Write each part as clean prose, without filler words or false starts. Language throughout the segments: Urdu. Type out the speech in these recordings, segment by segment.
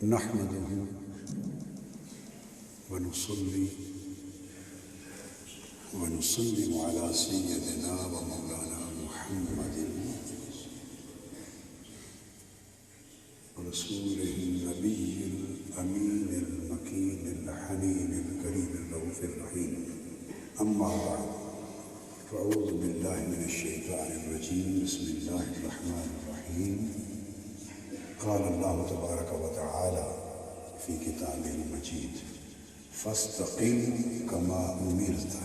نحمده ونصلي ونسلم على سيدنا ومولانا محمد رسوله النبي الأمين المكين الحنين الكريم الرؤوف الرحيم. أما بعد، فأعوذ بالله من الشيطان الرجيم. بسم الله الرحمن الرحيم. قال الله تبارك وتعالى في كتابه المجيد: فاستقم كما أمرت.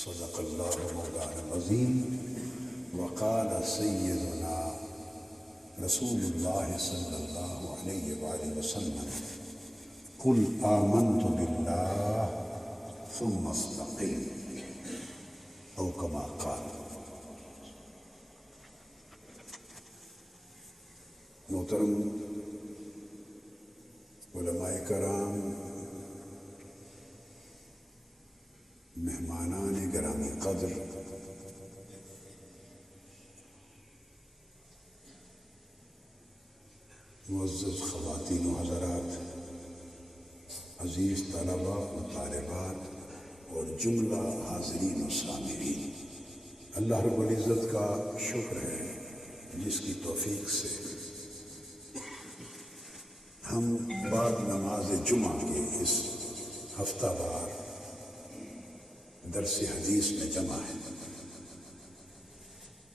صدق الله مولانا العظيم. وقال سيدنا رسول الله صلى الله عليه وآله وسلم: قل آمنت بالله ثم استقم، أو كما قال. محترم علماء کرام، مہمانان گرامی قدر، معزز خواتین و حضرات، عزیز طلباء و طالبات اور جملہ حاضرین و سامعین، اللہ رب العزت کا شکر ہے جس کی توفیق سے ہم بعد نماز جمعہ کے اس ہفتہ وار درس حدیث میں جمع ہیں۔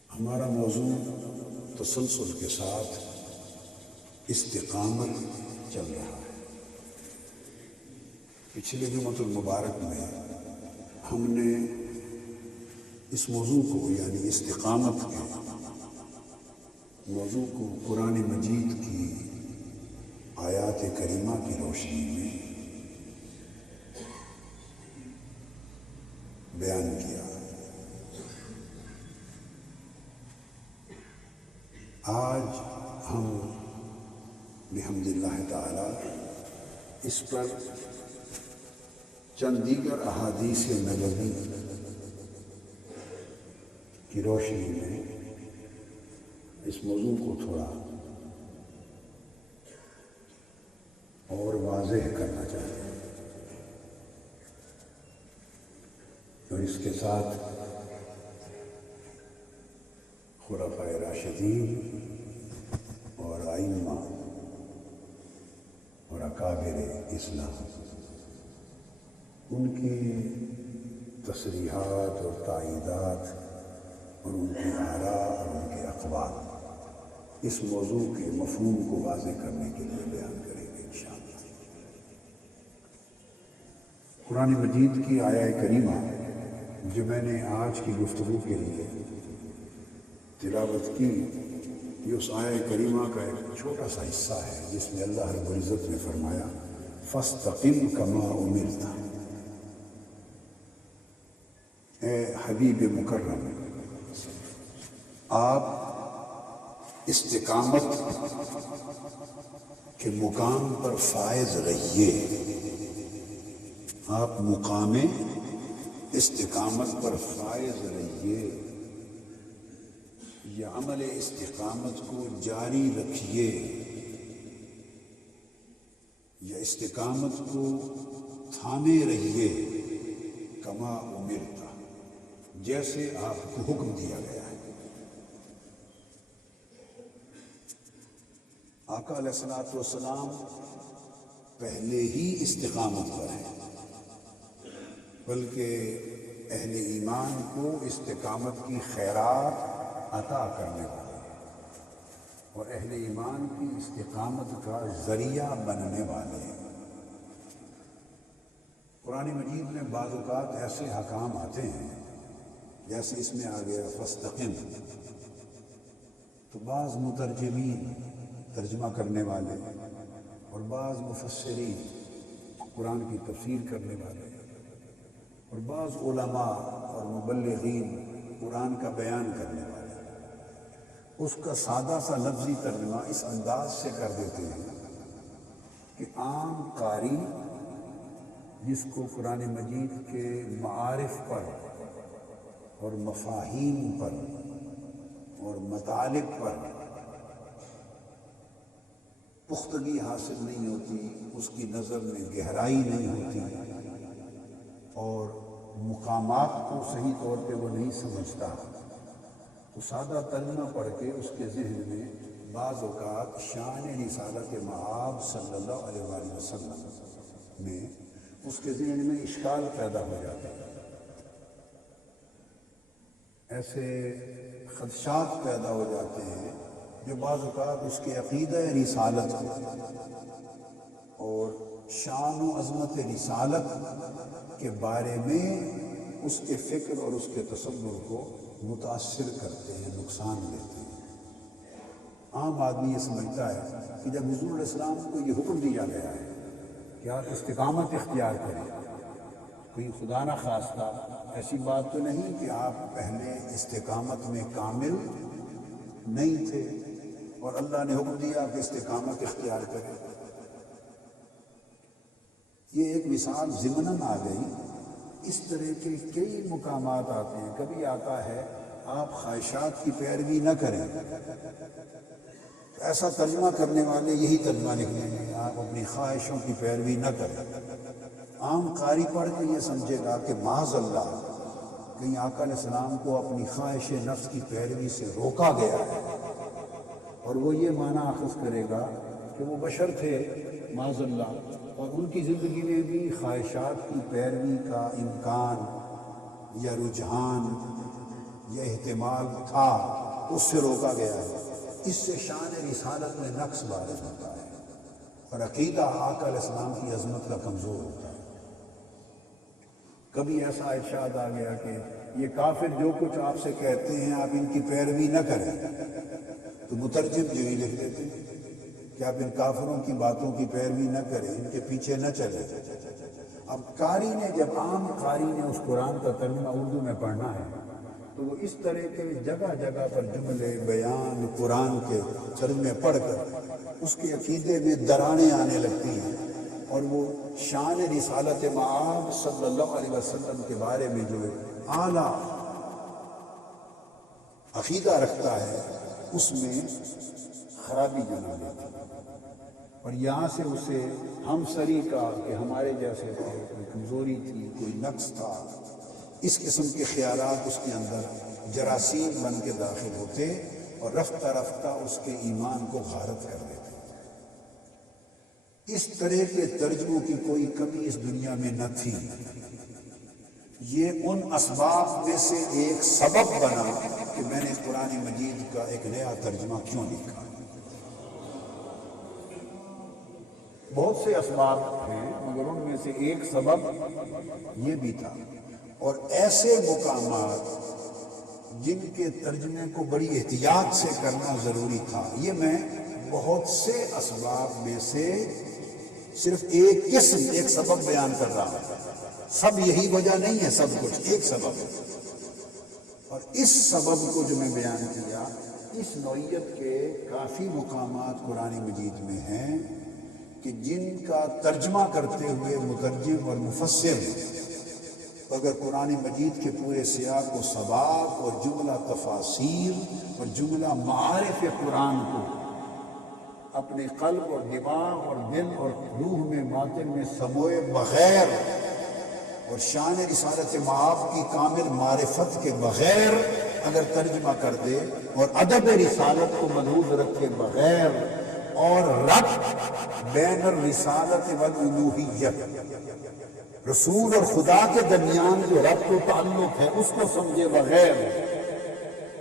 ہمارا موضوع تسلسل کے ساتھ استقامت چل رہا ہے۔ پچھلے جمعۃ المبارک میں ہم نے اس موضوع کو، یعنی استقامت کے موضوع کو، قرآن مجید کی آیات کریمہ کی روشنی میں بیان کیا۔ آج ہم بحمد اللہ تعالی اس پر چند دیگر احادیث نبوی کی روشنی میں اس موضوع کو تھوڑا اور واضح کرنا چاہتے ہیں، اور اس کے ساتھ خلفائے راشدین اور ائمہ اور اکابر اسلام، ان کی تصریحات اور تائیدات اور ان کی آراء اور ان کے اقوال اس موضوع کے مفہوم کو واضح کرنے کے لیے بیان کریں گے انشاءاللہ۔ قرآن مجید کی آیہ کریمہ جو میں نے آج کی گفتگو کے لیے تلاوت کی، یہ اس آیہ کریمہ کا ایک چھوٹا سا حصہ ہے جس میں اللہ رب العزت نے فرمایا: فاستقم کما امرت۔ اے حبیب مکرم، آپ استقامت کے مقام پر فائز رہیے، آپ مقام استقامت پر فائز رہیے، یا عمل استقامت کو جاری رکھیے، یا استقامت کو تھامے رہیے، کما امرتا، جیسے آپ کو حکم دیا گیا ہے۔ آقا علیہ الصلوۃ والسلام پہلے ہی استقامت پر ہیں، بلکہ اہل ایمان کو استقامت کی خیرات عطا کرنے والے ہیں، اور اہل ایمان کی استقامت کا ذریعہ بننے والے ہیں۔ قرآن مجید میں بعض اوقات ایسے احکام آتے ہیں، جیسے اس میں آ گیا فاستقم، تو بعض مترجمین، ترجمہ کرنے والے، اور بعض مفسرین، قرآن کی تفسیر کرنے والے، اور بعض علماء اور مبلغین، قرآن کا بیان کرنے والے، اس کا سادہ سا لفظی ترجمہ اس انداز سے کر دیتے ہیں کہ عام قاری جس کو قرآن مجید کے معارف پر اور مفاہیم پر اور مطالب پر پختگی حاصل نہیں ہوتی، اس کی نظر میں گہرائی نہیں ہوتی، اور مقامات کو صحیح طور پہ وہ نہیں سمجھتا، تو سادہ ترجمہ پڑھ کے اس کے ذہن میں بعض اوقات شان رسالت مآب صلی اللہ علیہ وآلہ وسلم میں اس کے ذہن میں اشکال پیدا ہو جاتے ہیں، ایسے خدشات پیدا ہو جاتے ہیں جو بعض اوقات اس کے عقیدہ رسالت اور شان و عظمت رسالت کے بارے میں اس کے فکر اور اس کے تصور کو متاثر کرتے ہیں، نقصان دیتے ہیں۔ عام آدمی یہ سمجھتا ہے کہ جب حضور علیہ السلام کو یہ حکم دیا گیا ہے کہ آپ استقامت اختیار کریں، کوئی خدا نہ خواستہ ایسی بات تو نہیں کہ آپ پہلے استقامت میں کامل نہیں تھے اور اللہ نے حکم دیا کہ استقامت اختیار کریں۔ یہ ایک مثال ضمناً آ گئی، اس طرح کے کئی مقامات آتے ہیں۔ کبھی آتا ہے آپ خواہشات کی پیروی نہ کریں، ایسا ترجمہ کرنے والے یہی ترجمہ لکھیں گے، آپ اپنی خواہشوں کی پیروی نہ کریں۔ عام قاری پڑھ کے یہ سمجھے گا کہ معاذ اللہ کہیں آقا علیہ السلام کو اپنی خواہش نفس کی پیروی سے روکا گیا ہے، اور وہ یہ معنی اخذ کرے گا کہ وہ بشر تھے معاذ اللہ، اور ان کی زندگی میں بھی خواہشات کی پیروی کا امکان یا رجحان یا احتمال تھا، اس سے روکا گیا ہے۔ اس سے شان رسالت میں نقص وارد ہوتا ہے اور عقیدہ آقا علیہ السلام کی عظمت کا کمزور ہوتا ہے۔ کبھی ایسا ارشاد آ گیا کہ یہ کافر جو کچھ آپ سے کہتے ہیں آپ ان کی پیروی نہ کریں، تو مترجم جو ہی لکھ دیتے ہیں کہ آپ ان کافروں کی باتوں کی پیروی نہ کریں، ان کے پیچھے نہ چلیں۔ اب قاری نے، جب عام قاری نے اس قرآن کا ترجمہ اردو میں پڑھنا ہے تو وہ اس طرح کے جگہ جگہ پر جملے بیان قرآن کے ترجمے پڑھ کر اس کے عقیدے میں دراڑیں آنے لگتی ہیں، اور وہ شان رسالت مآب صلی اللہ علیہ وسلم کے بارے میں جو اعلیٰ عقیدہ رکھتا ہے اس میں خرابی جنم لیتی ہے، اور یہاں سے اسے ہم سری کا کہ ہمارے جیسے تھے، کوئی کمزوری تھی، کوئی نقص تھا، اس قسم کے خیالات اس کے اندر جراثیم بن کے داخل ہوتے اور رفتہ رفتہ اس کے ایمان کو غارت کر دیتے۔ اس طرح کے ترجموں کی کوئی کمی اس دنیا میں نہ تھی۔ یہ ان اسباب میں سے ایک سبب بنا کہ میں نے قرآن مجید کا ایک نیا ترجمہ کیوں لکھا۔ بہت سے اسباب ہیں مگر ان میں سے ایک سبب یہ بھی تھا، اور ایسے مقامات جن کے ترجمے کو بڑی احتیاط سے کرنا ضروری تھا، یہ میں بہت سے اسباب میں سے صرف ایک قسم، ایک سبب بیان کر رہا ہوں۔ سب یہی وجہ نہیں ہے، سب کچھ ایک سبب ہے، اور اس سبب کو جو میں بیان کیا، اس نوعیت کے کافی مقامات قرآن مجید میں ہیں کہ جن کا ترجمہ کرتے ہوئے مترجم اور مفسر اگر قرآن مجید کے پورے سیاق و سباق اور جملہ تفاسیر اور جملہ معارف قرآن کو اپنے قلب اور دماغ اور دل اور روح میں باطن میں سموئے بغیر اور شان رسالت مآب کی کامل معرفت کے بغیر اگر ترجمہ کر دے اور ادب رسالت کو ملحوظ رکھے بغیر اور ربط بین الرسالت والالوہیت، رسول اور خدا کے درمیان جو ربط و تعلق ہے اس کو سمجھے بغیر،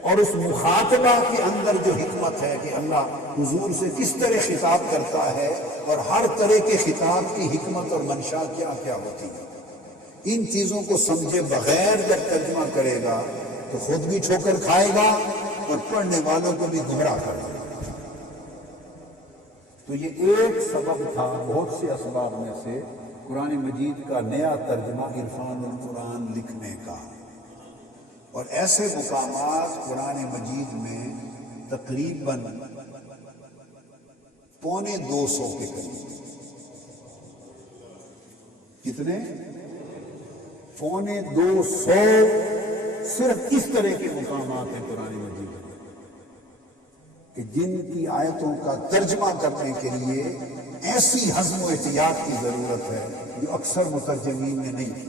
اور اس مخاطبہ کے اندر جو حکمت ہے کہ اللہ حضور سے کس طرح خطاب کرتا ہے اور ہر طرح کے خطاب کی حکمت اور منشا کیا کیا ہوتی ہے، ان چیزوں کو سمجھے بغیر جب ترجمہ کرے گا تو خود بھی ٹھوکر کھائے گا اور پڑھنے والوں کو بھی گمراہ کرے گا۔ تو یہ ایک سبب تھا بہت سے اسباب میں سے قرآن مجید کا نیا ترجمہ عرفان القرآن لکھنے کا، اور ایسے مقامات قرآن مجید میں تقریباً 250 کے قریب۔ کتنے؟ 250 صرف اس طرح کے مقامات ہیں قرآن مجید میں کہ جن کی آیتوں کا ترجمہ کرنے کے لیے ایسی حزم و احتیاط کی ضرورت ہے جو اکثر مترجمین میں نہیں تھی۔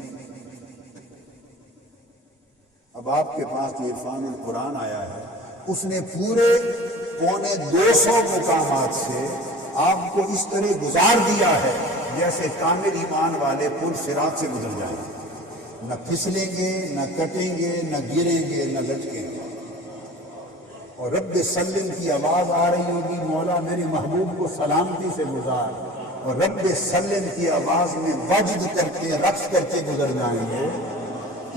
اب آپ کے پاس یہ عرفان القرآن آیا ہے، اس نے پورے 250 مقامات سے آپ کو اس طرح گزار دیا ہے جیسے کامل ایمان والے پل صراط سے گزر جائیں، نہ پھسلیں گے، نہ کٹیں گے، نہ گریں گے، نہ لٹکیں گے۔ اور رب سلم کی آواز آ رہی ہوگی، مولا میرے محبوب کو سلامتی سے گزار، اور رب سلم کی آواز میں وجد کرتے رقص کرتے گزر جائیں گے۔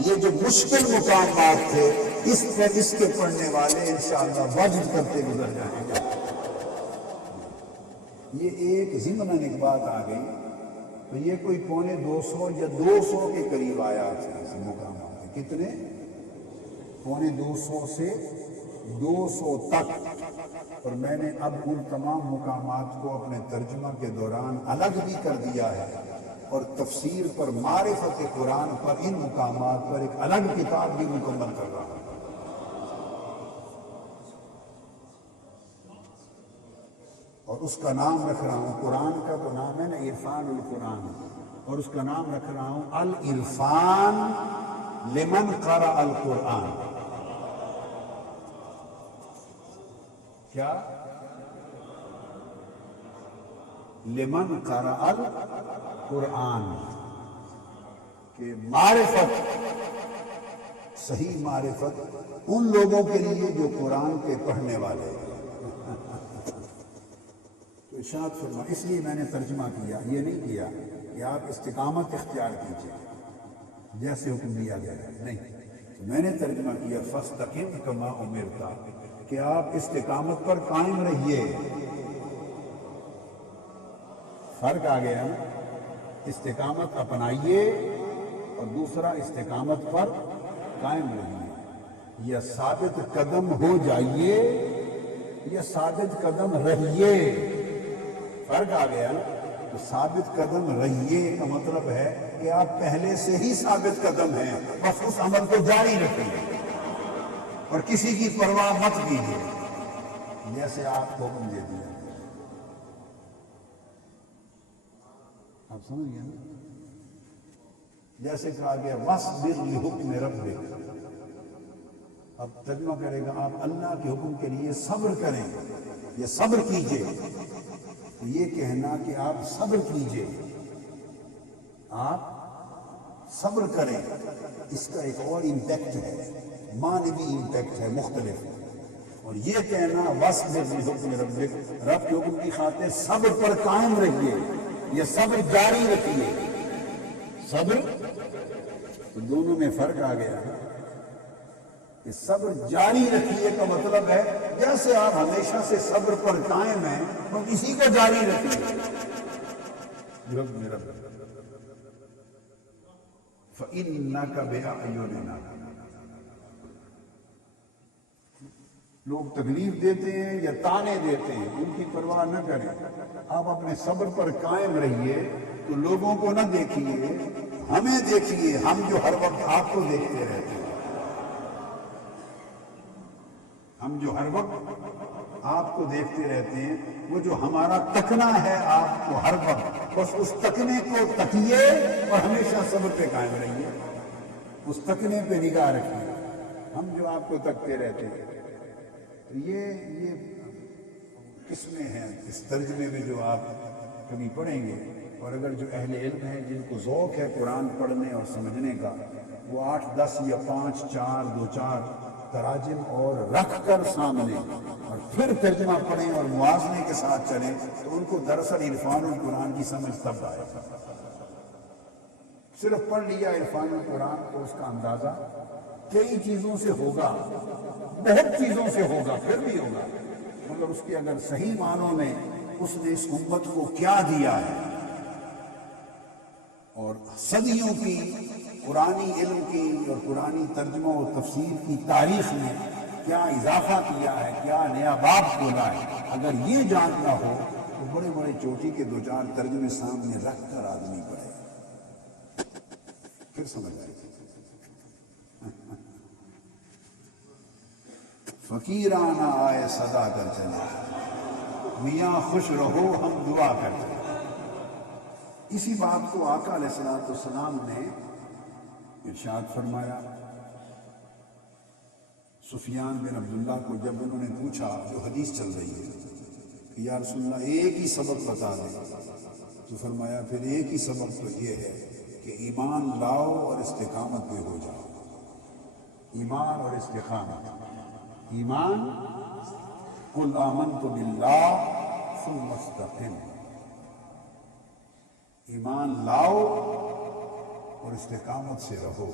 یہ جو مشکل مقامات تھے اس کے پڑھنے والے انشاءاللہ وجد کرتے گزر جائیں گے۔ یہ ایک ضمناً ایک بات آ گئی تو یہ کوئی 250 یا 200 کے قریب آیات ہیں اس مقامات ہیں۔ کتنے؟ 250 سے 200 تک۔ اور میں نے اب ان تمام مقامات کو اپنے ترجمہ کے دوران الگ بھی کر دیا ہے، اور تفسیر پر، معرفت قرآن پر، ان مقامات پر ایک الگ کتاب بھی مکمل کر رہا ہوں۔ اور اس کا نام رکھ رہا ہوں، قرآن کا تو نام ہے نا عرفان القرآن، اور اس کا نام رکھ رہا ہوں العرفان لمن قرأ القرآن۔ کیا؟ لمن قرأ القرآن، کہ معرفت، صحیح معرفت ان لوگوں کے لیے جو قرآن کے پڑھنے والے ہیں۔ تو ارشاد فرما، اس لیے میں نے ترجمہ کیا، یہ نہیں کیا کہ آپ استقامت اختیار کیجیے جیسے حکم دیا گیا ہے، نہیں، تو میں نے ترجمہ کیا فاستقم کما امرت، کہ آپ استقامت پر قائم رہیے۔ فرق آ گیا نا، استقامت اپنائیے اور دوسرا استقامت پر قائم رہیے، یا ثابت قدم ہو جائیے یا ثابت قدم رہیے۔ فرق آ گیا نا، تو ثابت قدم رہیے کا مطلب ہے کہ آپ پہلے سے ہی ثابت قدم ہیں، بس اس عمل کو جاری رکھیے اور کسی کی پرواہ مت کیجیے، جیسے آپ کو حکم دے دیا۔ آپ سمجھ گئے نا؟ جیسے کہا گیا وَاصْبِرْ لِحُکْمِ رَبِّکَ، اب ترجمہ کرے گا آپ اللہ کے حکم کے لیے صبر کریں، یہ صبر کیجئے، تو یہ کہنا کہ آپ صبر کیجئے، آپ صبر کریں، اس کا ایک اور امپیکٹ ہے، معنوی امپیکٹ ہے مختلف۔ اور یہ کہنا وَاصْبِرْ لِحُکْمِ رَبِّکَ، رب کے حکم کی خاطر صبر پر قائم رہیے، یہ صبر جاری رکھیے، صبر، تو دونوں میں فرق آ گیا کہ صبر جاری رکھیے کا مطلب ہے جیسے آپ ہمیشہ سے صبر پر قائم ہیں تو اسی کو جاری رکھیے۔ فَإِنَّكَ بِأَعْيُنِنَا، لوگ تکلیف دیتے ہیں یا تانے دیتے ہیں، ان کی پرواہ نہ کریں، آپ اپنے صبر پر قائم رہیے، تو لوگوں کو نہ دیکھیے، ہمیں دیکھیے، ہم جو ہر وقت آپ کو دیکھتے رہتے ہیں، ہم جو ہر وقت آپ کو دیکھتے رہتے ہیں، وہ جو ہمارا تکنا ہے آپ کو ہر وقت، بس اس تکنے کو تکیے اور ہمیشہ صبر پہ قائم رہیے، اس تکنے پہ نگاہ رکھیے، ہم جو آپ کو تکتے رہتے ہیں۔ یہ قسمیں ہیں اس ترجمے میں جو آپ کبھی پڑھیں گے، اور اگر جو اہل علم ہیں جن کو ذوق ہے قرآن پڑھنے اور سمجھنے کا، وہ 8 10 یا 5 4 2 4 تراجم اور رکھ کر سامنے اور پھر ترجمہ پڑھیں اور موازنے کے ساتھ چلیں، تو ان کو دراصل عرفان القرآن کی سمجھ تب آئے گا۔ صرف پڑھ لیا عرفان القرآن تو اس کا اندازہ کئی چیزوں سے ہوگا، بہت چیزوں سے ہوگا، پھر بھی ہوگا، مگر اس کے اگر صحیح معنوں میں اس نے اس امت کو کیا دیا ہے، اور صدیوں کی قرآنی علم کی اور قرآنی ترجمہ و تفسیر کی تاریخ میں کیا اضافہ کیا ہے، کیا نیا باب کھولا ہے، اگر یہ جاننا ہو تو بڑے بڑے چوٹی کے 2 4 ترجمے سامنے رکھ کر آدمی پڑھے، پھر سمجھ آئے گی۔ فقیرانہ آئے صدا کر چلے، میاں خوش رہو ہم دعا کر چلے۔ اسی بات کو آقا علیہ السلام نے ارشاد فرمایا۔ سفیان بن عبداللہ کو جب انہوں نے پوچھا، جو حدیث چل رہی ہے کہ یا رسول اللہ ایک ہی سبق بتا دیں، تو فرمایا پھر ایک ہی سبق تو یہ ہے کہ ایمان لاؤ اور استقامت پہ ہو جاؤ۔ ایمان اور استقامت۔ ایمان، قل آمنت باللہ ثم استقم، ایمان لاؤ اور استقامت سے رہو،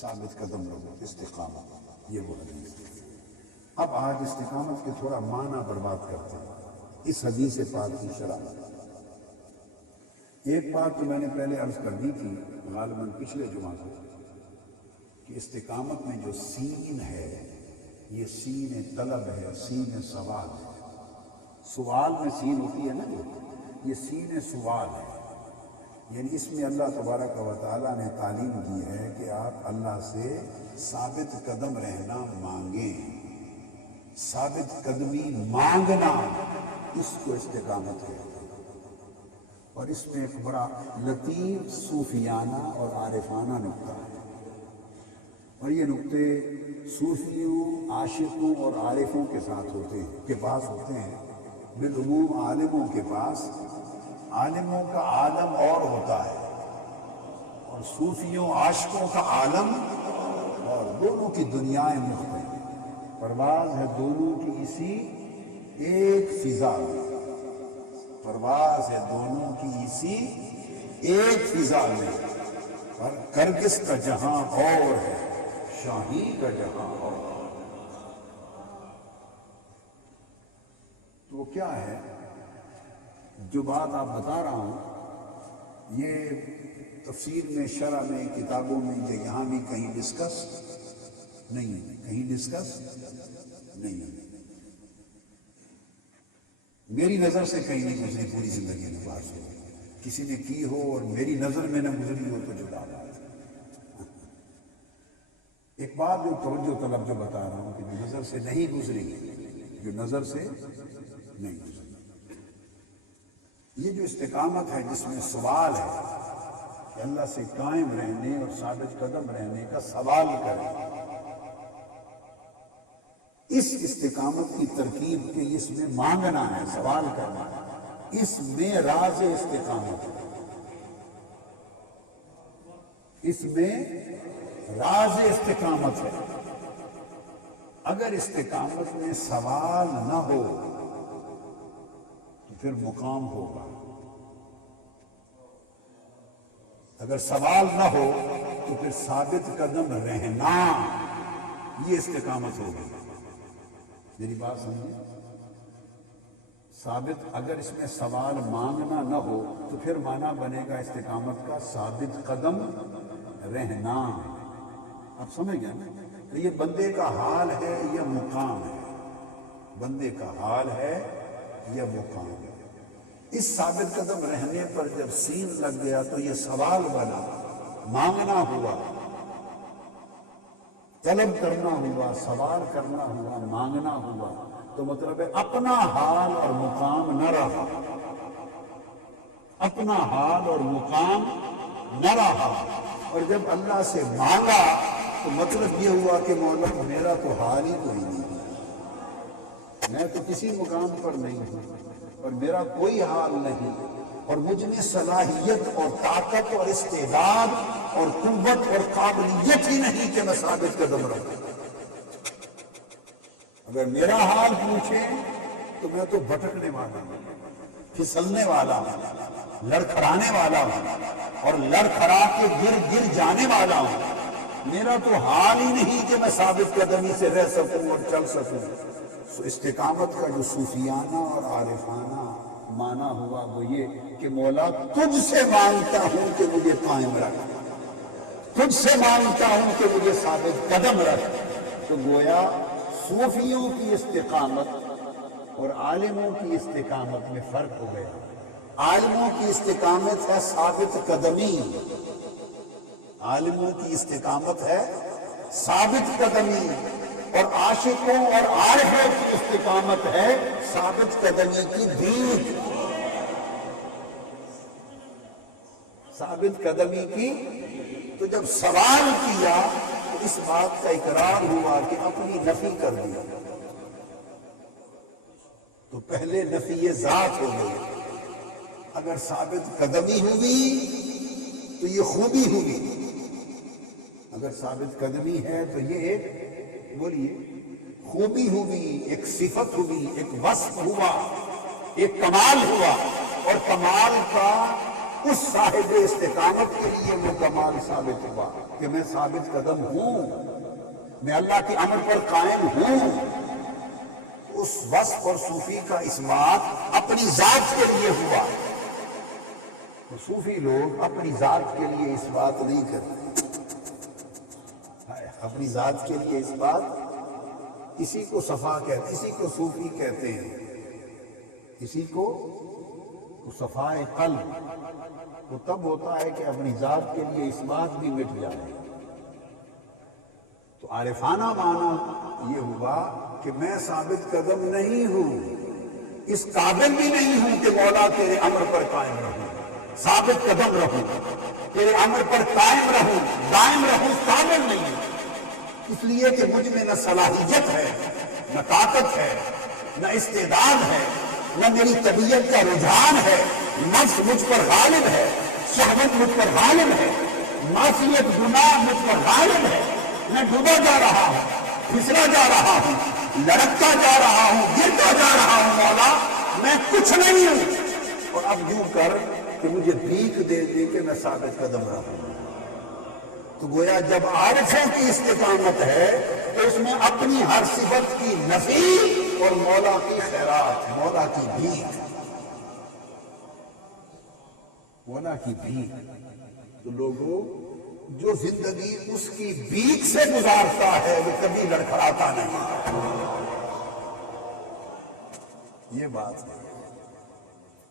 ثابت قدم رہو، استقامت، یہ وہ حدیث ہے۔ اب آج استقامت کے تھوڑا معنی برباد کرتے ہیں اس حدیث پاک کی شرح۔ ایک بات تو میں نے پہلے عرض کر دی تھی غالباً پچھلے جمعہ کو، کہ استقامت میں جو سین ہے یہ سین طلب ہے، سین سوال ہے۔ سوال میں سین ہوتی ہے نا، یہ سین سوال ہے، یعنی اس میں اللہ تبارک و تعالیٰ نے تعلیم دی ہے کہ آپ اللہ سے ثابت قدم رہنا مانگیں۔ ثابت قدمی مانگنا، اس کو استقامت کہتے ہیں۔ اور اس میں ایک بڑا لطیف صوفیانہ اور عارفانہ نکتہ ہے، اور یہ نکتے صوفیوں، عاشقوں اور عارفوں کے ساتھ ہوتے ہیں، کے پاس ہوتے ہیں۔ بالعموم عالموں کے پاس، عالموں کا عالم اور ہوتا ہے، اور صوفیوں عاشقوں کا عالم، اور دونوں کی دنیائیں مختلف، پرواز ہے دونوں کی اسی ایک فضا میں، پرواز ہے دونوں کی اسی ایک فضا میں، پر کرگس کا جہاں اور ہے، شاہی کا جہاں اور۔ تو وہ کیا ہے جو بات آپ بتا رہا ہوں، یہ تفسیر میں، شرح میں، کتابوں میں، یہاں بھی کہیں ڈسکس نہیں ہے، کہیں ڈسکس نہیں ہے۔ میری نظر سے کہیں نہیں گزری پوری زندگی میں بات سے، کسی نے کی ہو اور میری نظر میں نہ گزری ہو تو جدا بات ہے۔ ایک بات جو توجہ طلب جو بتا رہا ہوں کہ جو نظر سے نہیں گزری، جو نظر سے نہیں گزری، یہ جو استقامت ہے جس میں سوال ہے کہ اللہ سے قائم رہنے اور ثابت قدم رہنے کا سوال کریں، اس استقامت کی ترکیب کے اس میں مانگنا ہے، سوال کرنا ہے، اس میں راز استقامت ہے، اس میں راز استقامت ہے۔ اگر استقامت میں سوال نہ ہو تو پھر مقام ہوگا، اگر سوال نہ ہو تو پھر ثابت قدم رہنا، یہ استقامت ہوگی۔ میری بات سمجھیں، ثابت، اگر اس میں سوال مانگنا نہ ہو تو پھر معنی بنے گا استقامت کا ثابت قدم رہنا۔ آپ سمجھ گئے نا؟ تو یہ بندے کا حال ہے یا مقام ہے، بندے کا حال ہے یا مقام ہے۔ اس ثابت قدم رہنے پر جب سین لگ گیا تو یہ سوال بنا، مانگنا ہوا، طلب کرنا ہوا، سوال کرنا ہوا، مانگنا ہوا، تو مطلب ہے اپنا حال اور مقام نہ رہا، اپنا حال اور مقام نہ رہا۔ اور جب اللہ سے مانگا تو مطلب یہ ہوا کہ مولا میرا تو حال ہی کوئی نہیں، میں تو کسی مقام پر نہیں ہوں اور میرا کوئی حال نہیں، اور مجھ میں صلاحیت اور طاقت اور استعداد اور قوت اور قابلیت ہی نہیں کہ میں ثابت قدم رہوں۔ اگر میرا حال پوچھیں تو میں تو بھٹکنے والا ہوں، پھسلنے والا ہوں، لڑکھڑانے والا ہوں، اور لڑکھڑا کے گر جانے والا ہوں۔ میرا تو حال ہی نہیں کہ میں ثابت قدمی سے رہ سکوں اور چل سکوں۔ تو استقامت کا جو صوفیانہ اور عارفانہ معنی ہوا وہ یہ کہ مولا تجھ سے مانگتا ہوں کہ مجھے قائم رکھ، تجھ سے مانگتا ہوں کہ مجھے ثابت قدم رکھ۔ تو گویا صوفیوں کی استقامت اور عالموں کی استقامت میں فرق ہو گیا۔ عالموں کی استقامت ہے ثابت قدمی، عالموں کی استقامت ہے ثابت قدمی، اور عاشقوں اور عارفوں کی استقامت ہے ثابت قدمی کی بھیک، ثابت قدمی کی۔ تو جب سوال کیا تو اس بات کا اقرار ہوا کہ اپنی نفی کر دیا، تو پہلے نفی ذات ہو گئی۔ اگر ثابت قدمی ہوئی تو یہ خوبی ہوئی، اگر ثابت قدمی ہے تو یہ ایک بولیے خوبی ہوئی، ایک صفت ہوئی، ایک وصف ہوا، ایک کمال ہوا، اور کمال کا اس صاحب استقامت کے لیے وہ کمال ثابت ہوا کہ میں ثابت قدم ہوں، میں اللہ کے امر پر قائم ہوں۔ اس وصف اور صوفی کا اثبات اپنی ذات کے لیے ہوا۔ صوفی لوگ اپنی ذات کے لیے اس بات نہیں کرتے، اپنی ذات کے لیے اس بات، اسی کو صفا کہتے، اسی کو صوفی کہتے ہیں، اسی کو صفائے قلب۔ وہ تب ہوتا ہے کہ اپنی ذات کے لیے اس بات بھی مٹ جائے۔ تو عارفانہ معنی یہ ہوا کہ میں ثابت قدم نہیں ہوں، اس قابل بھی نہیں ہوں کہ مولا تیرے امر پر قائم رہوں، ثابت قدم رہوں، تیرے امر پر قائم رہوں، دائم رہوں، قابل نہیں ہوں، اس لیے کہ مجھ میں نہ صلاحیت ہے، نہ طاقت ہے، نہ استعداد ہے، نہ میری طبیعت کا رجحان ہے، نفس مجھ پر غالب ہے، شہوت مجھ پر غالب ہے، معصیت گناہ مجھ پر غالب ہے، میں ڈوبا جا رہا ہوں، پھسلا جا رہا ہوں، لڑکتا جا رہا ہوں، گرتا جا رہا ہوں، مولا میں کچھ نہیں ہوں، اور اب یوں کر کہ مجھے بھیک دے دے کہ میں ثابت قدم رہوں۔ تو گویا جب عارفوں کی استقامت ہے تو اس میں اپنی ہر صفت کی نفی اور مولا کی خیرات، مولا کی بھیک، مولا کی بھیک۔ تو لوگوں جو زندگی اس کی بھیک سے گزارتا ہے وہ کبھی لڑکھڑاتا نہیں، یہ بات ہے۔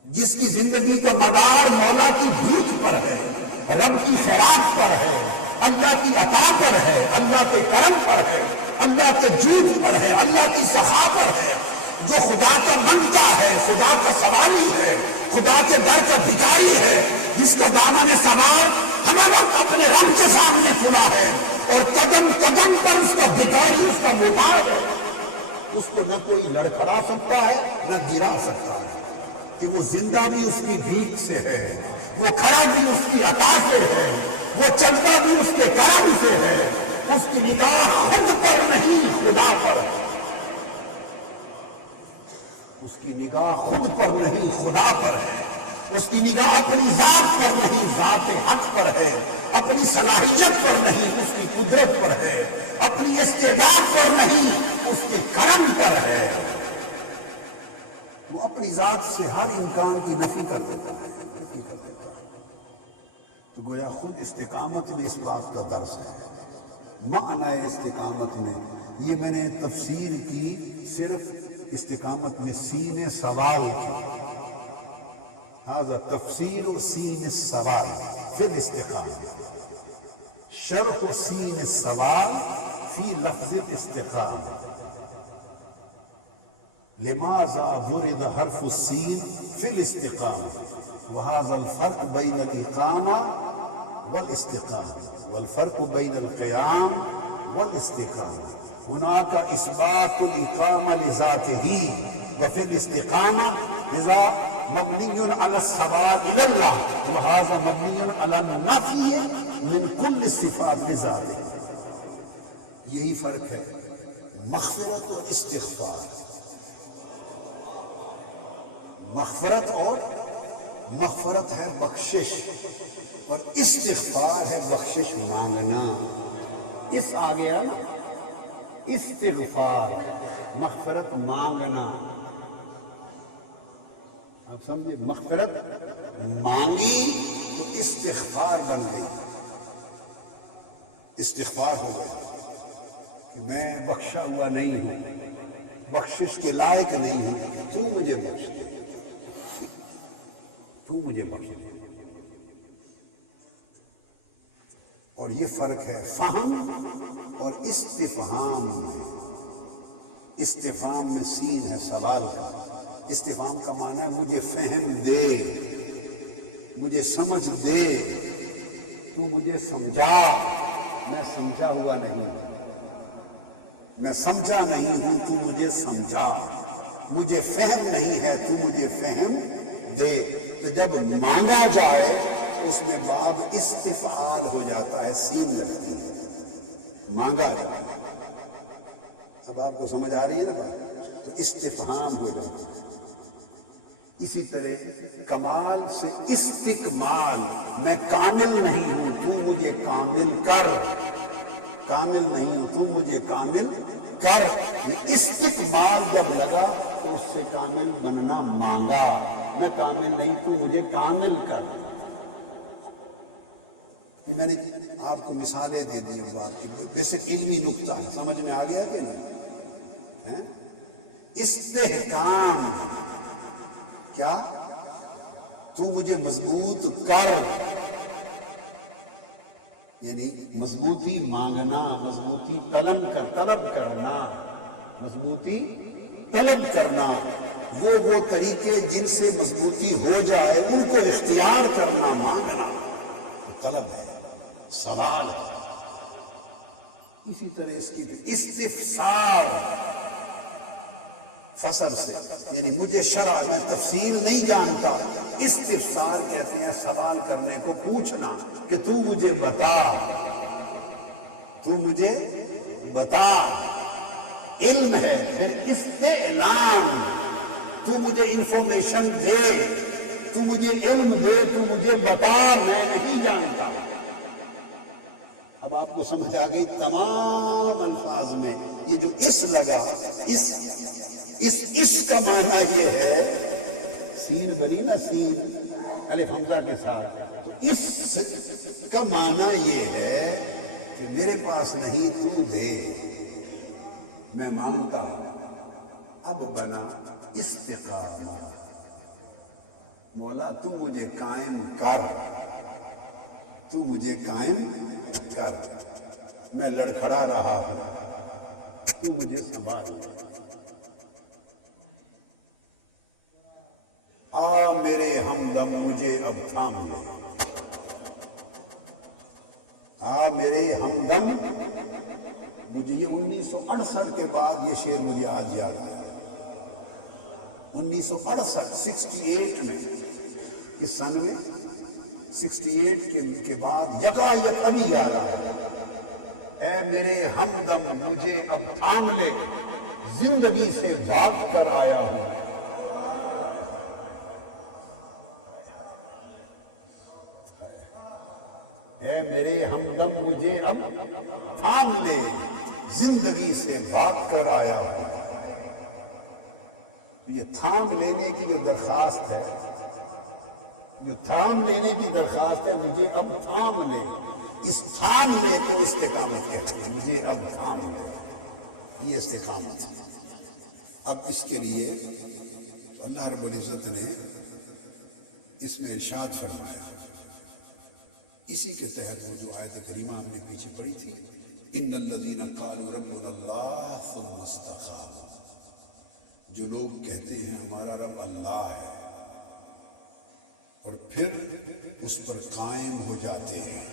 جس کی زندگی کا مدار مولا کی بھیک پر ہے، رب کی خیرات پر ہے، اللہ کی عطا پر ہے، اللہ کے کرم پر ہے، اللہ کے جود پر ہے، اللہ کی سخا پر ہے، جو خدا کا منگتا ہے، خدا کا سوالی ہے، خدا کے در کا بھکاری ہے، جس کا دامن سوال ہمیں وقت اپنے رب کے سامنے کھلا ہے، اور قدم قدم پر اس کا بھکاری، اس کا محتاج ہے، اس کو نہ کوئی لڑکھڑا سکتا ہے نہ گرا سکتا ہے، کہ وہ زندہ بھی اس کی بھیک سے ہے، وہ کھڑا بھی اس کی عطا سے ہے، وہ چلتا بھی اس کے کرم سے ہے، اس کی نگاہ خود پر نہیں خدا پر ہے، اس کی نگاہ خود پر نہیں خدا پر ہے، اس کی نگاہ اپنی ذات پر نہیں ذات حق پر ہے، اپنی صلاحیت پر نہیں اس کی قدرت پر ہے، اپنی استعداد پر نہیں اس کے کرم پر ہے۔ وہ اپنی ذات سے ہر امکان کی نفی کر دیتا ہے، نفی کر دیتا ہے۔ تو گویا خود استقامت میں اس بات کا درس ہے، معنی استقامت میں۔ یہ میں نے تفسیر کی صرف استقامت میں سین سوال کی، هذا تفسیر سین السوال فی الاستقامة، شرح سین السوال فی لفظ الاستقامة۔ لماذا ورد حرف السين في الاستقامة، وهذا الفرق بين الإقامة والاستقامة، والفرق بين القيام والاستقامة، هناك إثبات الإقامة لذاته، وفي الاستقامة إذا مبني على الثبات إلى الله، وهذا مبني على النفي من كل الصفات لذاته۔ یہی فرق ہے مغفرت اور استغفار، مغفرت ہے بخشش، اور استغفار ہے بخشش مانگنا۔ اس آ گیا نا، استغفار مغفرت مانگنا، آپ سمجھے، مغفرت مانگی تو استغفار بن گئی، استغفار ہو گیا کہ میں بخشا ہوا نہیں ہوں، بخشش کے لائق نہیں ہوں، تو مجھے بخش دے، تو مجھے بخش دے۔ اور یہ فرق ہے فہم اور استفہام میں۔ استفہام میں سین ہے سوال کا. استفہام کا معنی ہے مجھے فہم دے، مجھے سمجھ دے، تو مجھے سمجھا. میں سمجھا ہوا نہیں ہوں، میں سمجھا نہیں ہوں، تو مجھے سمجھا. مجھے فہم نہیں ہے، تو مجھے فہم دے. تو جب مانگا جائے اس میں باب استفعال ہو جاتا ہے، سین لگتی ہے. مانگا جائے. اب آپ کو سمجھ آ رہی ہے نا بات؟ تو استفہام ہو جاتا ہے. اسی طرح کمال سے استکمال، میں کامل نہیں ہوں، تو مجھے کامل کر. کامل نہیں ہوں، تو مجھے کامل کر. یہ استکمال جب لگا تو اس سے کامل بننا مانگا. میں کامل نہیں، تو مجھے کامل کر. میں نے آپ کو مثالیں دے دی اس بات کی، ویسے علمی نکتہ ہے، سمجھ میں آ گیا کہ نہیں؟ استحکام کیا؟ تو مجھے مضبوط کر. یعنی مضبوطی مانگنا، مضبوطی طلب کرنا، مضبوطی طلب کرنا. وہ طریقے جن سے مضبوطی ہو جائے ان کو اختیار کرنا مانگنا تو طلب ہے، سوال ہے. اسی طرح اس کی استفسار، فصل سے، یعنی مجھے شرح، میں تفصیل نہیں جانتا. استفسار کہتے ہیں سوال کرنے کو، پوچھنا کہ تو مجھے بتا، تو مجھے بتا. علم ہے. پھر استعلام، تو مجھے انفارمیشن دے، تو مجھے علم دے، تو مجھے بتا، میں نہیں جانتا. اب آپ کو سمجھ آ گئی تمام الفاظ میں یہ جو اس لگا، اس کا معنی یہ ہے، سین بنی نا، سین الف حمزہ کے ساتھ. تو اس کا معنی یہ ہے کہ میرے پاس نہیں، تو دے، میں مانگتا ہوں. اب بنا استقامہ، مولا تو مجھے قائم کر، تو مجھے قائم کر. میں لڑکھڑا رہا ہوں، تو مجھے سنبھال. آ میرے ہمدم مجھے اب تھام لے. آ میرے ہمدم مجھے، یہ 1968 کے بعد یہ شعر مجھے آج یاد آیا. 1968 میں، اس سن میں 68 کے بعد یکایک ابھی یاد آیا. اے میرے ہمدم مجھے اب تھام لے، زندگی سے بھاگ کر آیا ہوں. اے میرے ہمدم مجھے اب تھام لے، زندگی سے بھاگ کر آیا ہوں. یہ تھام لینے کی جو درخواست ہے، جو تھام لینے کی درخواست ہے، مجھے اب تھام لے. اس تھام لے کو استقامت کہتے ہیں. مجھے اب تھام لے، یہ استقامت ہے. اب اس کے لیے اللہ رب العزت نے اس میں ارشاد فرمایا. اسی کے تحت وہ جو آیت کریمہ ہم نے پیچھے پڑھی تھی، ان الذین قالوا ربنا اللہ ثم استقاموا، جو لوگ کہتے ہیں ہمارا رب اللہ ہے اور پھر اس پر قائم ہو جاتے ہیں.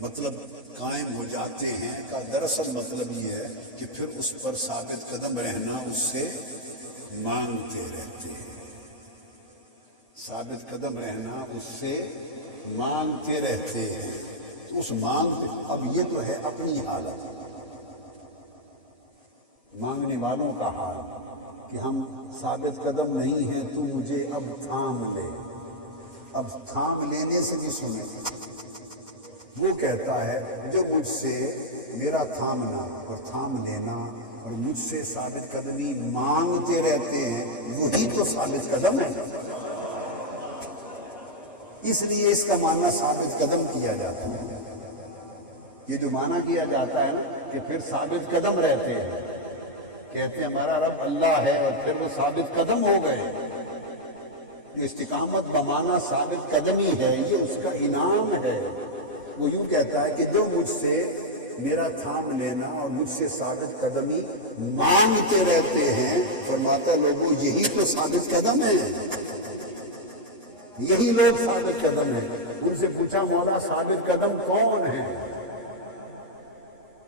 مطلب قائم ہو جاتے ہیں کا دراصل مطلب یہ ہے کہ پھر اس پر ثابت قدم رہنا، اس سے مانگتے رہتے ہیں. ثابت قدم رہنا، اس سے مانگتے رہتے ہیں. اس مانگ، اب یہ تو ہے اپنی حالت، مانگنے والوں کا حال کہ ہم ثابت قدم نہیں ہیں، تو مجھے اب تھام لے. اب تھام لینے سے بھی سنیں، وہ کہتا ہے جو مجھ سے میرا تھامنا اور تھام لینا اور مجھ سے ثابت قدمی مانگتے رہتے ہیں، وہی تو ثابت قدم ہے. اس لیے اس کا معنی ثابت قدم کیا جاتا ہے. یہ جو معنی کیا جاتا ہے نا کہ پھر ثابت قدم رہتے ہیں، کہتے ہیں ہمارا رب اللہ ہے اور پھر وہ ثابت قدم ہو گئے. جو استقامت بمانا ثابت قدمی ہے، یہ اس کا انعام ہے. وہ یوں کہتا ہے کہ جو مجھ سے میرا تھام لینا اور مجھ سے ثابت قدمی مانگتے رہتے ہیں. فرماتا لوگوں یہی تو ثابت قدم ہے، یہی لوگ ثابت قدم ہیں. ان سے پوچھا مولا ثابت قدم کون ہے؟